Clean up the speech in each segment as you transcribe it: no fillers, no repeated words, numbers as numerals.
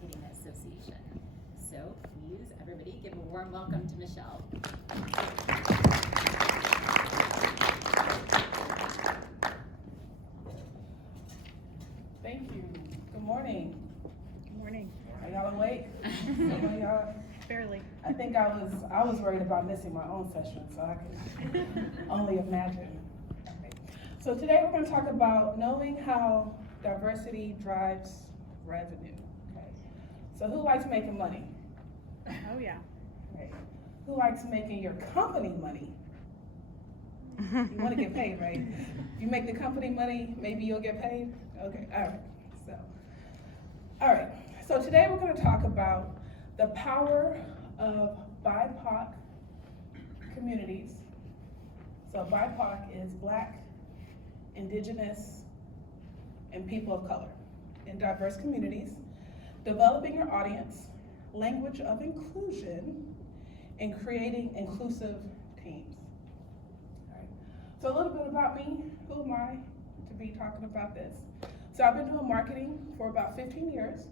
Marketing Association. So please, everybody, give a warm welcome to Michelle. Thank you. Good morning. Good morning. Are y'all awake? Some of y'all? Barely. I think I was worried about missing my own session, so I can only imagine. Okay. So today we're going to talk about knowing how diversity drives revenue. Okay. So who likes making money? Oh yeah. Okay. Who likes making your company money? You want to get paid, right? You make the company money, maybe you'll get paid? Okay, all right. So today we're going to talk about the power of BIPOC communities. So BIPOC is Black, Indigenous, and people of color in diverse communities, developing your audience, language of inclusion, and creating inclusive teams. All right. So a little bit about me. Who am I to be talking about this? So I've been doing marketing for about 15 years,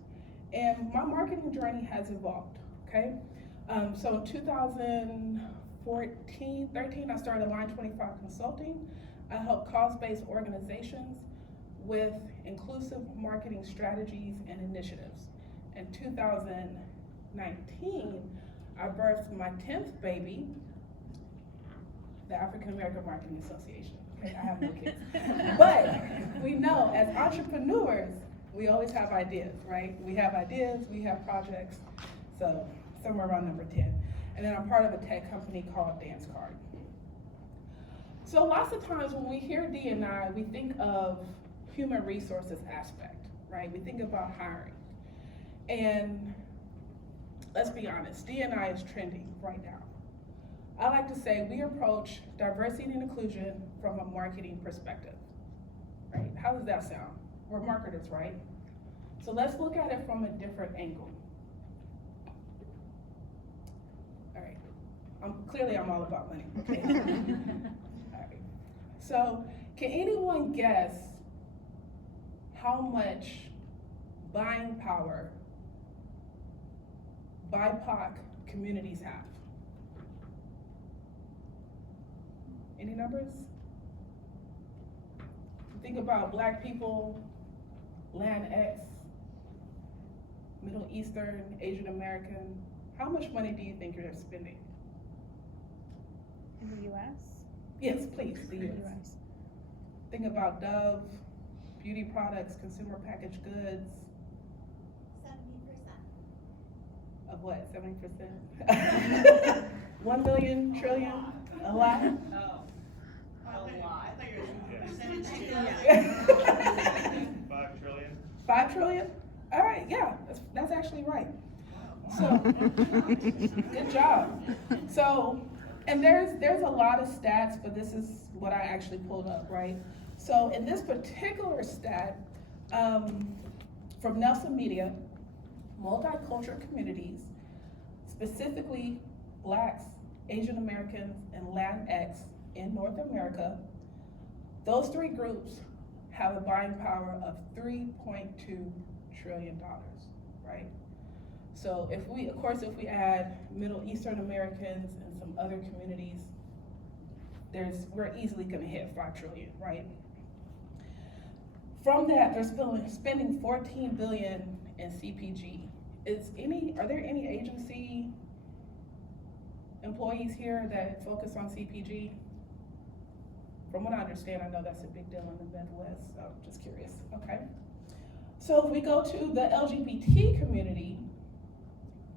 and my marketing journey has evolved, okay? So in 2013, I started Line 25 Consulting. I help cause-based organizations with inclusive marketing strategies and initiatives. In 2019, I birthed my 10th baby, the African American Marketing Association. Okay, I have no kids. But we know as entrepreneurs, we always have ideas, right? We have ideas, we have projects, so somewhere around number 10. And then I'm part of a tech company called Dance Card. So lots of times when we hear D&I, we think of human resources aspect, right? We think about hiring. And let's be honest, D&I is trending right now. I like to say we approach diversity and inclusion from a marketing perspective, right? How does that sound? We're marketers, right? So let's look at it from a different angle. All right, I'm all about money, okay? All right, so can anyone guess how much buying power BIPOC communities have? Any numbers? Think about Black people, Latinx, Middle Eastern, Asian American. How much money do you think you're spending? In the U.S.? Yes, please, the In the US. U.S. Think about Dove, beauty products, consumer packaged goods. 70%. Of what, 70%? 1 million, trillion, a lot? Oh, a lot. I thought you were percentage too. 5 trillion? 5 trillion? All right, yeah, that's actually right. So, good job. So, and there's a lot of stats, but this is what I actually pulled up, right? So in this particular stat, from Nelson Media, multicultural communities, specifically Blacks, Asian Americans, and Latinx in North America, those three groups have a buying power of $3.2 trillion, right? So if we add Middle Eastern Americans and some other communities, we're easily gonna hit 5 trillion, right? From that, they're spending 14 billion in CPG. Are there any agency employees here that focus on CPG? From what I understand, I know that's a big deal in the Midwest, so I'm just curious, okay? So if we go to the LGBT community,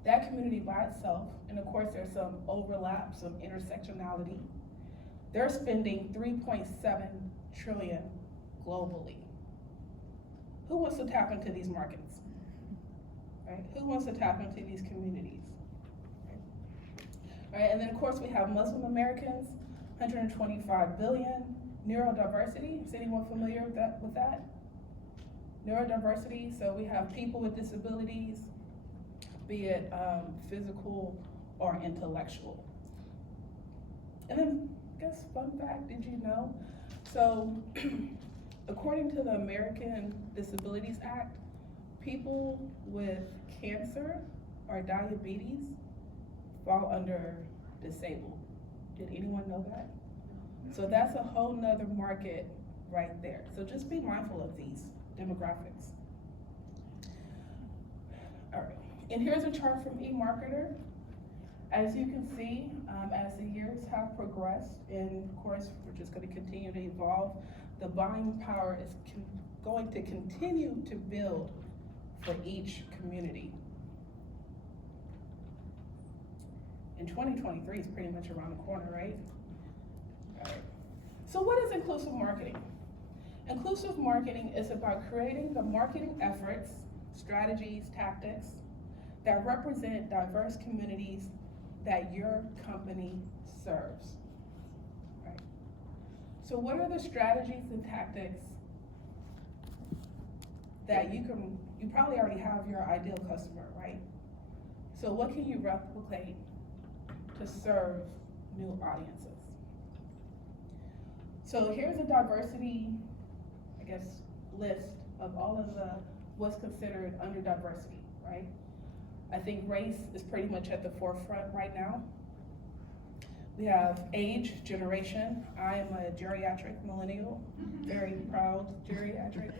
that community by itself, and of course there's some overlap, some intersectionality, they're spending 3.7 trillion globally. Who wants to tap into these markets? Right? Who wants to tap into these communities? Right, and then of course we have Muslim Americans, 125 billion. Neurodiversity, is anyone familiar with that? Neurodiversity, so we have people with disabilities, be it physical or intellectual. And then, I guess, fun fact, did you know? So, according to the American Disabilities Act, people with cancer or diabetes fall under disabled. Did anyone know that? So that's a whole nother market right there. So just be mindful of these demographics. All right, and here's a chart from eMarketer. As you can see, as the years have progressed, and of course, we're just going to continue to evolve, the buying power is going to continue to build for each community. And 2023 is pretty much around the corner, right? All right. So what is inclusive marketing? Inclusive marketing is about creating the marketing efforts, strategies, tactics that represent diverse communities that your company serves. Right. So what are the strategies and tactics that you probably already have your ideal customer, right? So what can you replicate to serve new audiences? So here's a diversity, I guess, list of all of the what's considered under diversity, right? I think race is pretty much at the forefront right now. We have age, generation. I am a geriatric millennial, very proud geriatric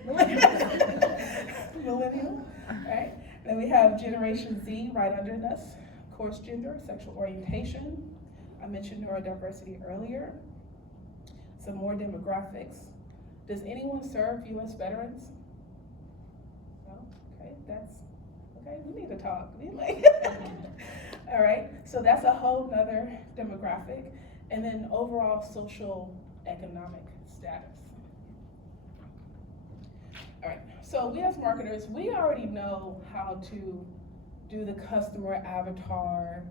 millennial, right? Then we have Generation Z right under us. Of course, gender, sexual orientation. I mentioned neurodiversity earlier. Some more demographics. Does anyone serve U.S. veterans? No? Okay, okay, we need to talk. All right, so that's a whole nother demographic. And then overall social economic status. All right, so we as marketers, we already know how to do the customer avatar,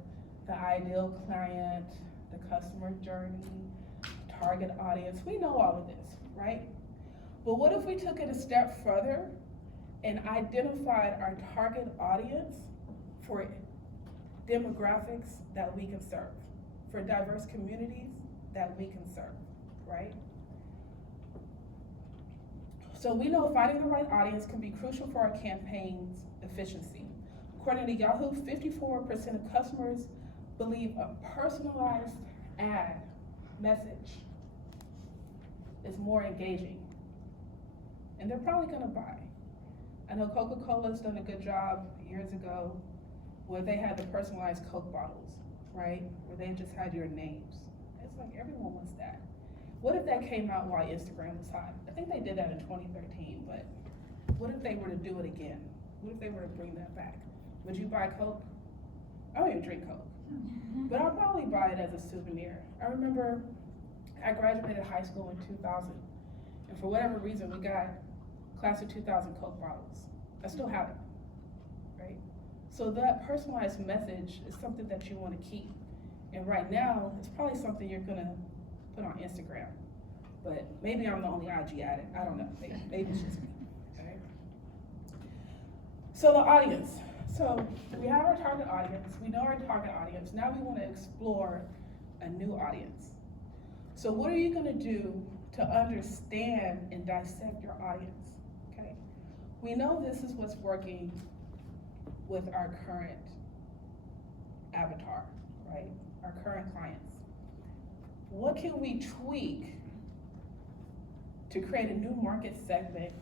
the ideal client, the customer journey, target audience. We know all of this, right? But what if we took it a step further and identified our target audience for demographics that we can serve, for diverse communities that we can serve, right? So we know finding the right audience can be crucial for our campaign's efficiency. According to Yahoo, 54% of customers believe a personalized ad message is more engaging, and they're probably gonna buy. I know Coca-Cola's done a good job years ago where they had the personalized Coke bottles, right? Where they just had your names. It's like everyone wants that. What if that came out while Instagram was hot? I think they did that in 2013, but what if they were to do it again? What if they were to bring that back? Would you buy Coke? I don't even drink Coke, but I'll probably buy it as a souvenir. I remember I graduated high school in 2000, and for whatever reason, we got class of 2000 Coke bottles. I still have it, right? So that personalized message is something that you want to keep. And right now, it's probably something you're gonna put on Instagram. But maybe I'm the only IG addict, I don't know, maybe it's just me, okay? So the audience. So we have our target audience, we know our target audience, now we wanna explore a new audience. So what are you gonna do to understand and dissect your audience, okay? We know this is what's working with our current avatar, right? Our current clients. What can we tweak to create a new market segment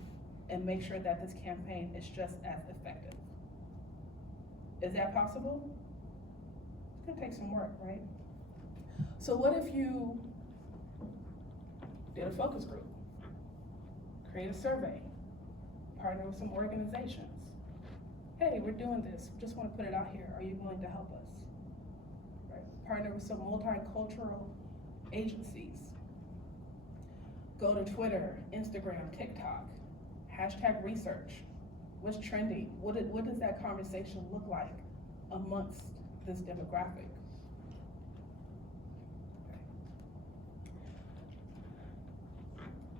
and make sure that this campaign is just as effective? Is that possible? It's gonna take some work, right? So what if you did a focus group, create a survey, partner with some organizations? Hey, we're doing this, just wanna put it out here, are you willing to help us? Right? Partner with some multicultural agencies. Go to Twitter, Instagram, TikTok, hashtag research. What's trending? What does that conversation look like amongst this demographic? Okay.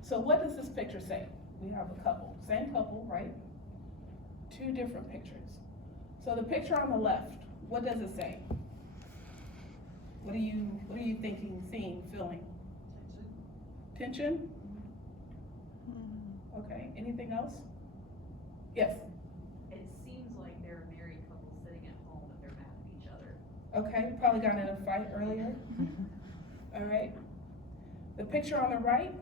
So what does this picture say? We have a couple, same couple, right? Two different pictures. So the picture on the left, what does it say? What are you thinking, seeing, feeling? Tension? Okay, anything else? Yes? Okay, probably got in a fight earlier. All right. The picture on the right,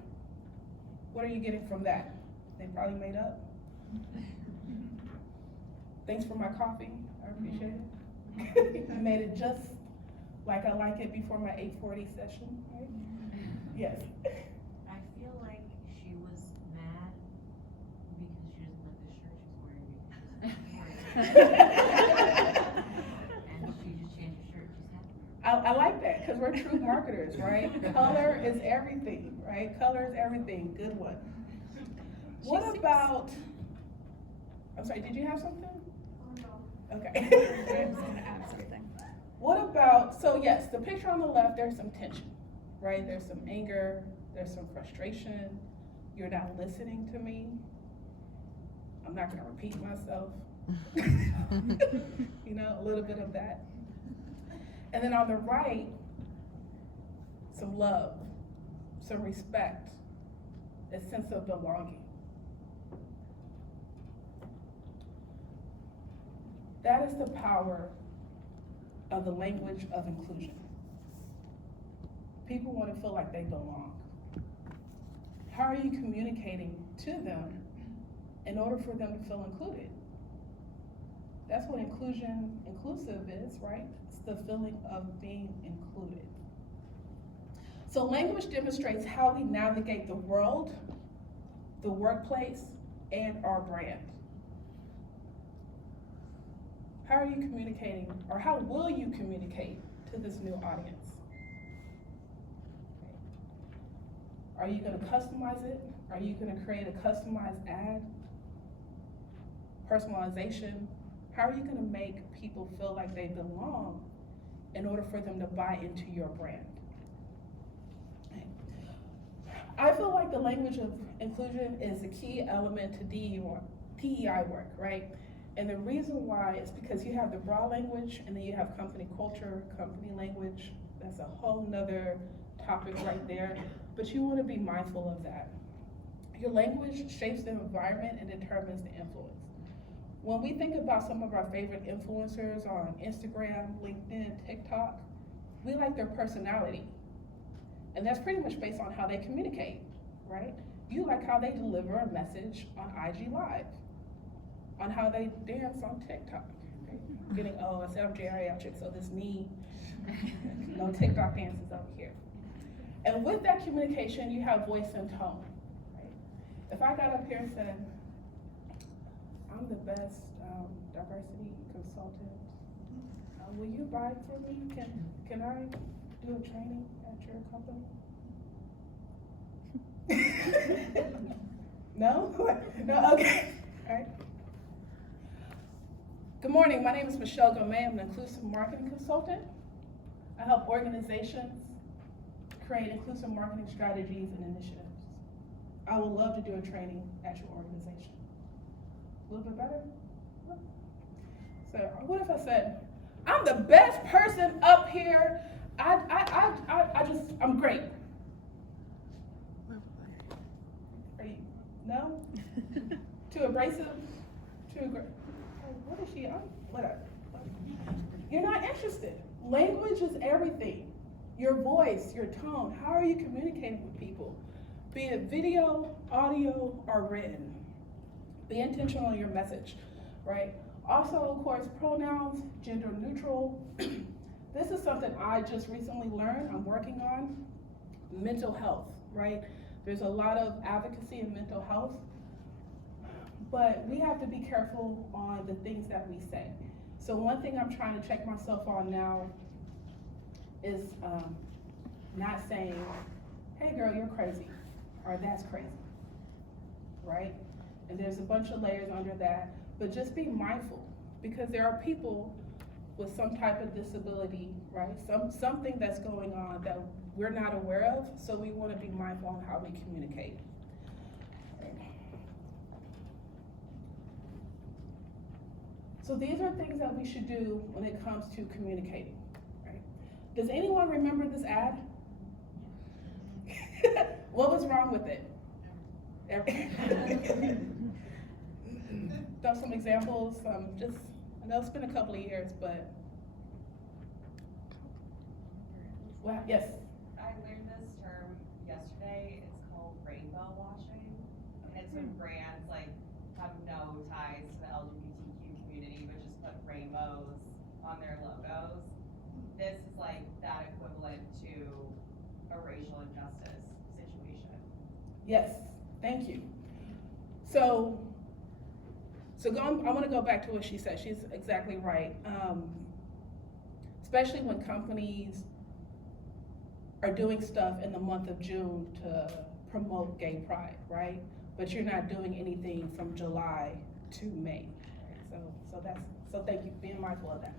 what are you getting from that? They probably made up. Thanks for my coffee, I appreciate it. I made it just like I like it before my 8:40 session, right? Yes. I feel like she was mad because she doesn't like the shirt she's wearing. And she just changed her shirt. She's happy. I like that, because we're true marketers, right? Color is everything, right? Color is everything, good one. What about, I'm sorry, did you have something? Okay. I was gonna add something. What about, so yes, the picture on the left, there's some tension, right? There's some anger, there's some frustration. You're not listening to me. I'm not gonna repeat myself. You know, a little bit of that. And then on the right, some love, some respect, a sense of belonging. That is the power of the language of inclusion. People want to feel like they belong. How are you communicating to them in order for them to feel included? That's what inclusive is, right? It's the feeling of being included. So language demonstrates how we navigate the world, the workplace, and our brand. How are you communicating, or how will you communicate to this new audience? Are you going to customize it? Are you going to create a customized ad? Personalization? How are you going to make people feel like they belong in order for them to buy into your brand? I feel like the language of inclusion is a key element to DEI work, right? And the reason why is because you have the broad language and then you have company culture, company language. That's a whole nother topic right there, but you want to be mindful of that. Your language shapes the environment and determines the influence. When we think about some of our favorite influencers on Instagram, LinkedIn, TikTok, we like their personality. And that's pretty much based on how they communicate, right? You like how they deliver a message on IG Live, on how they dance on TikTok. Right? I said I'm geriatric, so this knee, no TikTok dances over here. And with that communication, you have voice and tone, right? If I got up here and said, I'm the best diversity consultant, will you buy for me? Can I do a training at your company? No? No, okay, all right. Good morning, my name is Michelle Gomez. I'm an inclusive marketing consultant. I help organizations create inclusive marketing strategies and initiatives. I would love to do a training at your organization. A little bit better? So what if I said, I'm the best person up here. I'm great. Are you, no? Too abrasive? Too aggressive? What is she? Whatever. You're not interested. Language is everything. Your voice, your tone. How are you communicating with people? Be it video, audio, or written. Be intentional in your message, right? Also, of course, pronouns, gender neutral. This is something I just recently learned, I'm working on. Mental health, right? There's a lot of advocacy in mental health, but we have to be careful on the things that we say. So one thing I'm trying to check myself on now is not saying, hey girl, you're crazy, or that's crazy, right? And there's a bunch of layers under that, but just be mindful, because there are people with some type of disability, right? Something that's going on that we're not aware of, so we want to be mindful on how we communicate. So these are things that we should do when it comes to communicating, right? Does anyone remember this ad? What was wrong with it? Throw some examples, I know it's been a couple of years, but Well, yes. I learned this term yesterday. It's called rainbow washing. And it's when brands like have no ties to the LGBTQ community, but just put rainbows on their logos. This is like that equivalent to a racial injustice situation. Yes, thank you. So I want to go back to what she said. She's exactly right. Especially when companies are doing stuff in the month of June to promote gay pride, right? But you're not doing anything from July to May. Right? So thank you for being mindful of that.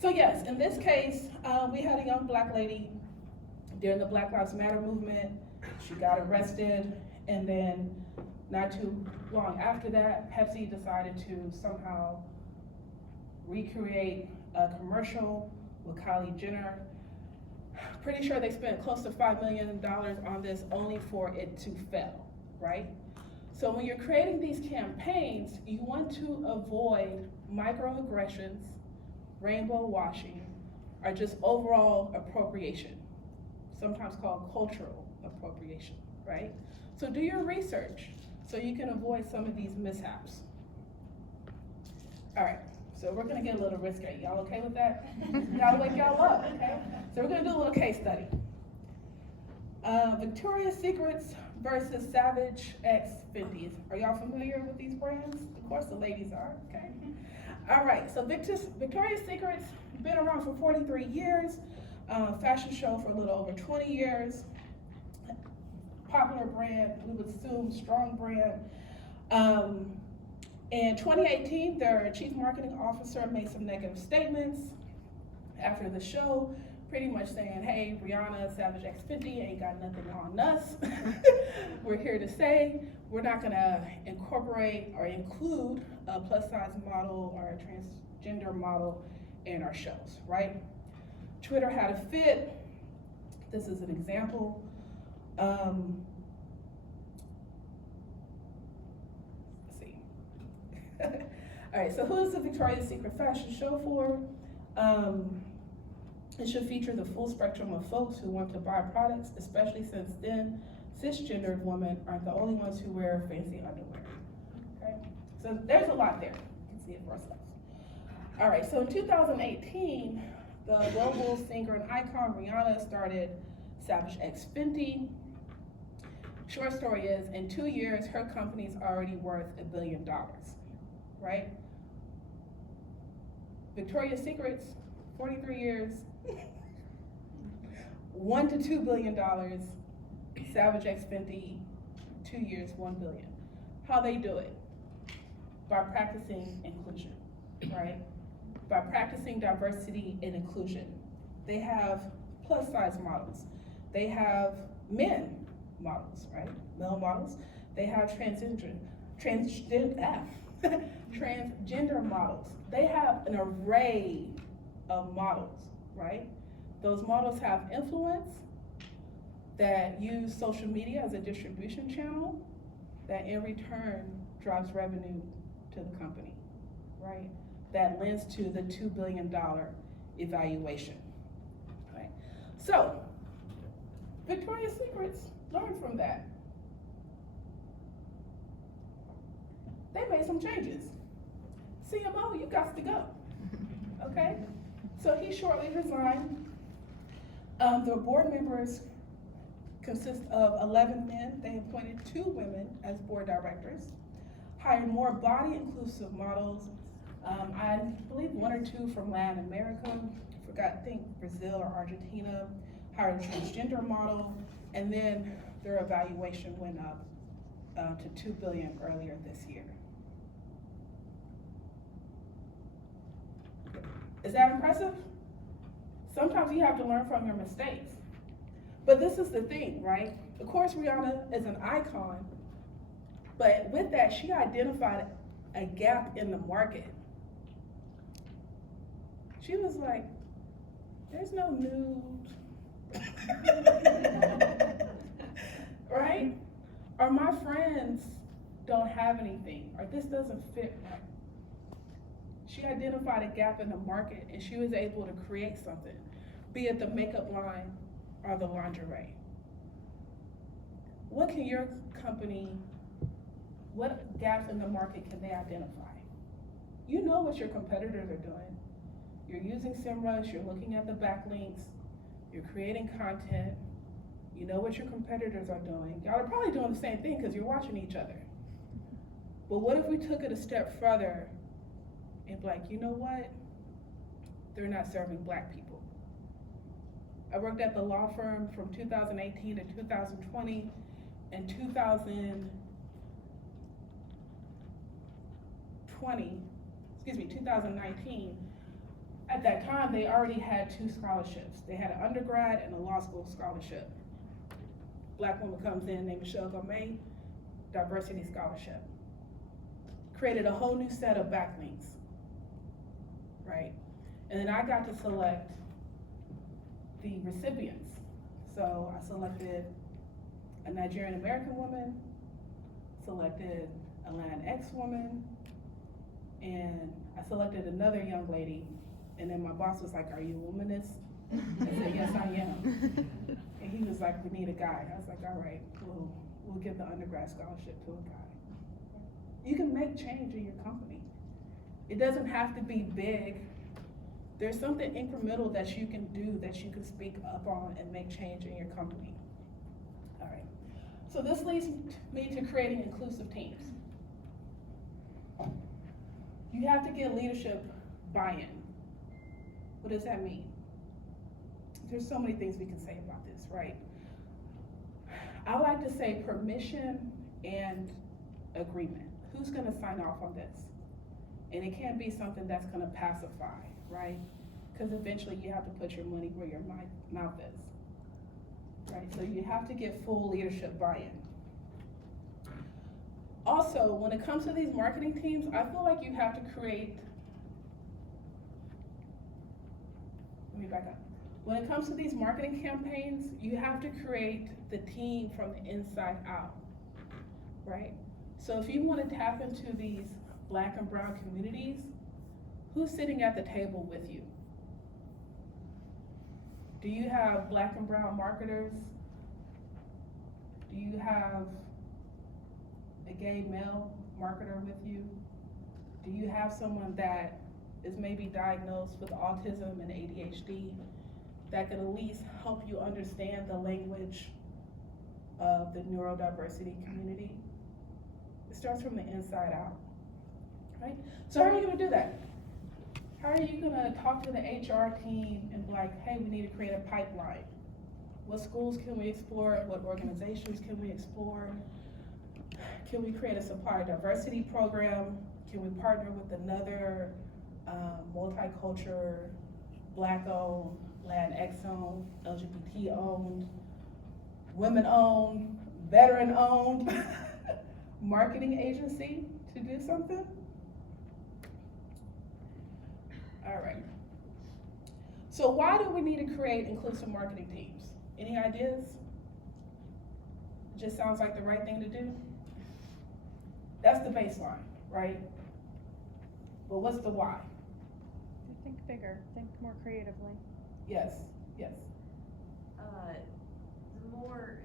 So yes, in this case, we had a young black lady during the Black Lives Matter movement. She got arrested, and then not too long after that, Pepsi decided to somehow recreate a commercial with Kylie Jenner. Pretty sure they spent close to $5 million on this only for it to fail, right? So when you're creating these campaigns, you want to avoid microaggressions, rainbow washing, or just overall appropriation, sometimes called cultural appropriation, right? So do your research so you can avoid some of these mishaps. All right, so we're gonna get a little risque. Y'all okay with that? Gotta wake y'all up, okay? So we're gonna do a little case study. Victoria's Secrets versus Savage X Fenty's. Are y'all familiar with these brands? Of course the ladies are, okay? All right, so Victoria's Secret's been around for 43 years, fashion show for a little over 20 years, popular brand, we would assume strong brand. In 2018, their chief marketing officer made some negative statements after the show, pretty much saying, hey, Rihanna, Savage X Fenty ain't got nothing on us. We're here to say we're not gonna incorporate or include a plus size model or a transgender model in our shows, right? Twitter had a fit. This is an example. Let's see. All right, so who is the Victoria's Secret fashion show for? It should feature the full spectrum of folks who want to buy products, especially since then cisgendered women aren't the only ones who wear fancy underwear. Okay, so there's a lot there. You can see it for ourselves. All right, so in 2018, the global singer and icon Rihanna started Savage X Fenty. Short story is, in 2 years, her company's already worth $1 billion, right? Victoria's Secret's 43 years, $1 to $2 billion. Savage X Fenty, 2 years, $1 billion. How they do it? By practicing inclusion, right? By practicing diversity and inclusion. They have plus size models. They have men models, right? Male models. They have transgender models. They have an array of models, right? Those models have influence, that use social media as a distribution channel, that in return drives revenue to the company, right? That lends to the $2 billion evaluation, right? So, Victoria's Secrets learned from that. They made some changes. CMO, you got to go, okay? So he shortly resigned. The board members consist of 11 men. They appointed 2 women as board directors, hired more body-inclusive models. I believe 1 or 2 from Latin America, I think Brazil or Argentina, hired a transgender model, and then their evaluation went up to $2 billion earlier this year. Is that impressive? Sometimes you have to learn from your mistakes. But this is the thing, right? Of course, Rihanna is an icon, but with that, she identified a gap in the market. She was like, there's no nude, right? Or my friends don't have anything, or this doesn't fit right. She identified a gap in the market and she was able to create something, be it the makeup line or the lingerie? What can your company, what gaps in the market can they identify? You know what your competitors are doing. You're using SEMrush, you're looking at the backlinks, you're creating content, you know what your competitors are doing. Y'all are probably doing the same thing because you're watching each other. But what if we took it a step further and be like, you know what? They're not serving Black people. I worked at the law firm from 2018 to 2020. In 2019, at that time, they already had 2 scholarships. They had an undergrad and a law school scholarship. Black woman comes in named Michelle Gomez, diversity scholarship. Created a whole new set of backlinks, right? And then I got to select the recipients. So I selected a Nigerian American woman, selected a Latinx woman, and I selected another young lady. And then my boss was like, "Are you a womanist?" I said, "Yes, I am." And he was like, "We need a guy." I was like, "All right, we'll give the undergrad scholarship to a guy." You can make change in your company. It doesn't have to be big. There's something incremental that you can do that you can speak up on and make change in your company. All right. So this leads me to creating inclusive teams. You have to get leadership buy-in. What does that mean? There's so many things we can say about this, right? I like to say permission and agreement. Who's gonna sign off on this? And it can't be something that's gonna pacify, right? Because eventually you have to put your money where your mouth is, right? So you have to get full leadership buy-in. Also, when it comes to these marketing teams, I feel like you have to create, let me back up. When it comes to these marketing campaigns, you have to create the team from the inside out, right? So if you want to tap into these Black and brown communities, who's sitting at the table with you? Do you have Black and brown marketers? Do you have a gay male marketer with you? Do you have someone that is maybe diagnosed with autism and ADHD that can at least help you understand the language of the neurodiversity community? It starts from the inside out, right? So how are you gonna do that? How are you gonna talk to the HR team and be like, hey, we need to create a pipeline? What schools can we explore? What organizations can we explore? Can we create a supplier diversity program? Can we partner with another multicultural, Black-owned, Latinx-owned, LGBT-owned, women-owned, veteran-owned marketing agency to do something? All right. So why do we need to create inclusive marketing teams? Any ideas? It just sounds like the right thing to do. That's the baseline, right? But what's the why? Think bigger, think more creatively. Yes, yes. The more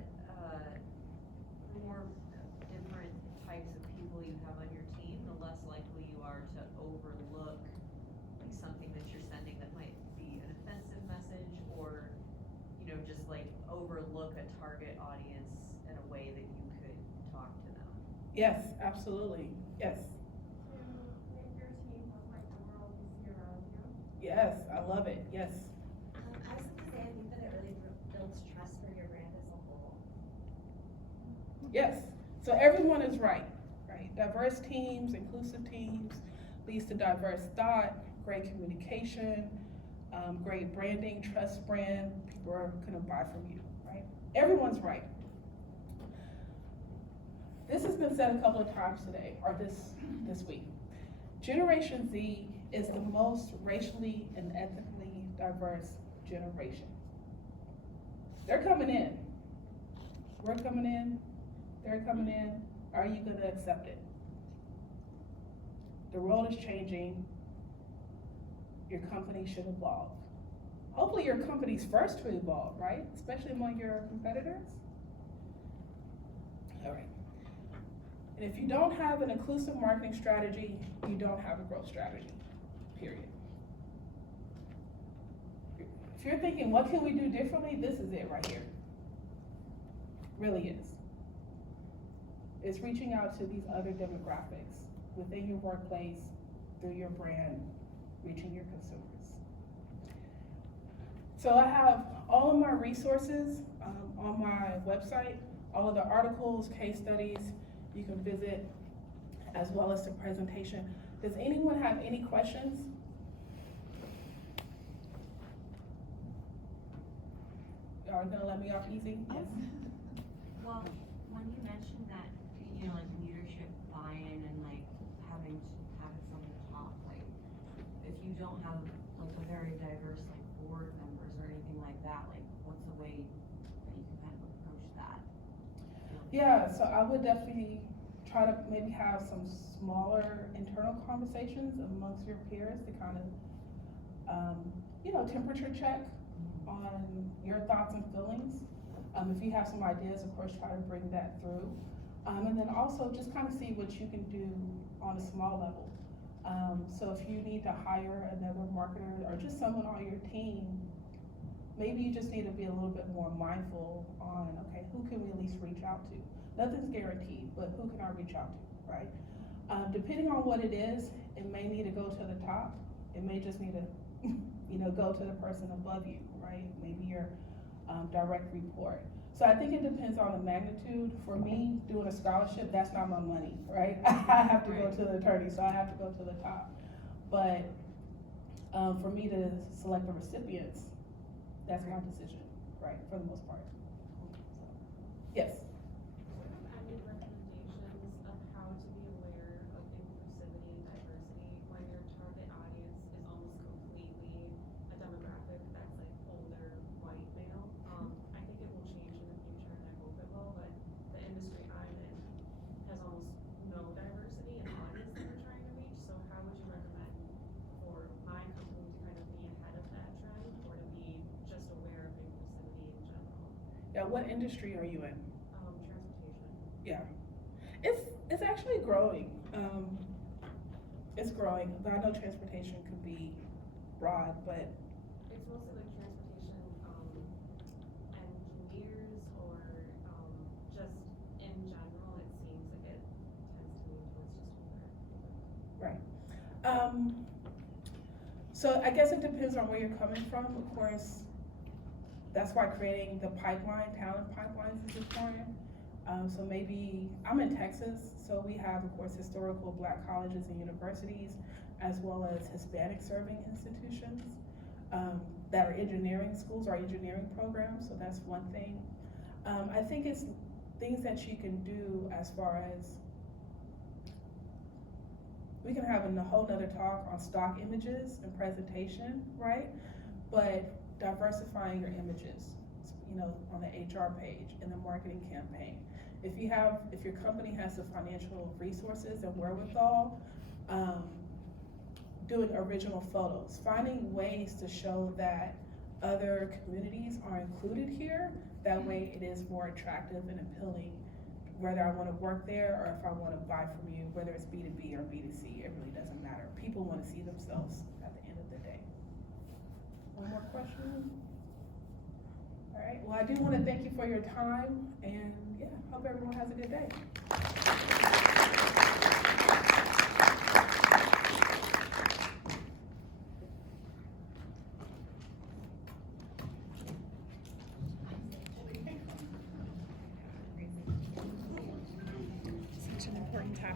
different types of people you have on your team, the less likely you are to overlook like something that you're sending that might be an offensive message, or just like overlook a target audience in a way that you could talk to them. Yes, absolutely. Yes. To make your team look like the world you see around you. Yes, I love it. Yes. I was gonna say, I think that it really builds trust for your brand as a whole. Yes. So everyone is right? Diverse teams, inclusive teams leads to diverse thought, great communication, great branding, trust brand. People are gonna buy from you, right? Everyone's right. This has been said a couple of times today, or this week. Generation Z is the most racially and ethnically diverse generation. They're coming in. We're coming in. They're coming in. Are you going to accept it? The world is changing. Your company should evolve. hopefully your company's first to evolve, right? Especially among your competitors. All right. And if you don't have an inclusive marketing strategy, you don't have a growth strategy, period. If you're thinking, what can we do differently? This is it right here. Really is. It's reaching out to these other demographics within your workplace, through your brand, reaching your consumers. So I have all of my resources on my website, all of the articles, case studies you can visit, as well as the presentation. Does anyone have any questions? Y'all gonna let me off easy? Yes. Well, when you mentioned that, you know, like leadership buy-in and like having to have it from the top, like if you don't have like a very diverse like board members or anything like that, like what's the way that you can kind of approach that? Yeah, so I would definitely try to maybe have some smaller internal conversations amongst your peers to kind of, you know, temperature check on your thoughts and feelings. If you have some ideas, of course, try to bring that through. And then also just kind of see what you can do on a small level. So if you need to hire another marketer or just someone on your team, maybe you just need to be a little bit more mindful on, okay, who can we at least reach out to? Nothing's guaranteed, but who can I reach out to, right? Depending on what it is, it may need to go to the top. It may just need to, you know, go to the person above you, right? Maybe your direct report. So I think it depends on the magnitude. For me, doing a scholarship, that's not my money, right? I have to go to the attorney, so I have to go to the top. But for me to select the recipients, that's my decision, right, for the most part. So, yes? Do you have any recommendations of how to be aware of inclusivity and diversity when your target audience is almost completely a demographic that's like older, white male? I think it will change in the future and I hope it will, but the industry I'm in has almost no diversity in audience that we're trying to reach, so how would you recommend for my company to kind of be ahead of that trend or to be just aware of inclusivity in general? Yeah, what industry are you in? Transportation. Yeah, it's actually growing. It's growing. I know transportation could be broad, but It's mostly like transportation, engineers or, just in general, it seems like it tends to lean towards just older. right. So I guess it depends on where you're coming from. Of course, that's why creating the pipeline, talent pipelines is important. So maybe, I'm in Texas, so we have, of course, historical Black colleges and universities, as well as Hispanic serving institutions that are engineering schools or engineering programs, so that's one thing. I think it's things that you can do as far as, we can have a whole nother talk on stock images and presentation, right? But diversifying your images, you know, on the HR page, in the marketing campaign. If your company has the financial resources and wherewithal, doing original photos, finding ways to show that other communities are included here. That way it is more attractive and appealing, whether I wanna work there or if I wanna buy from you, whether it's B2B or B2C, it really doesn't matter. People wanna see themselves at the end of the day. One more question? All right, well, I do wanna thank you for your time, and yeah, hope everyone has a good day. Such an important topic.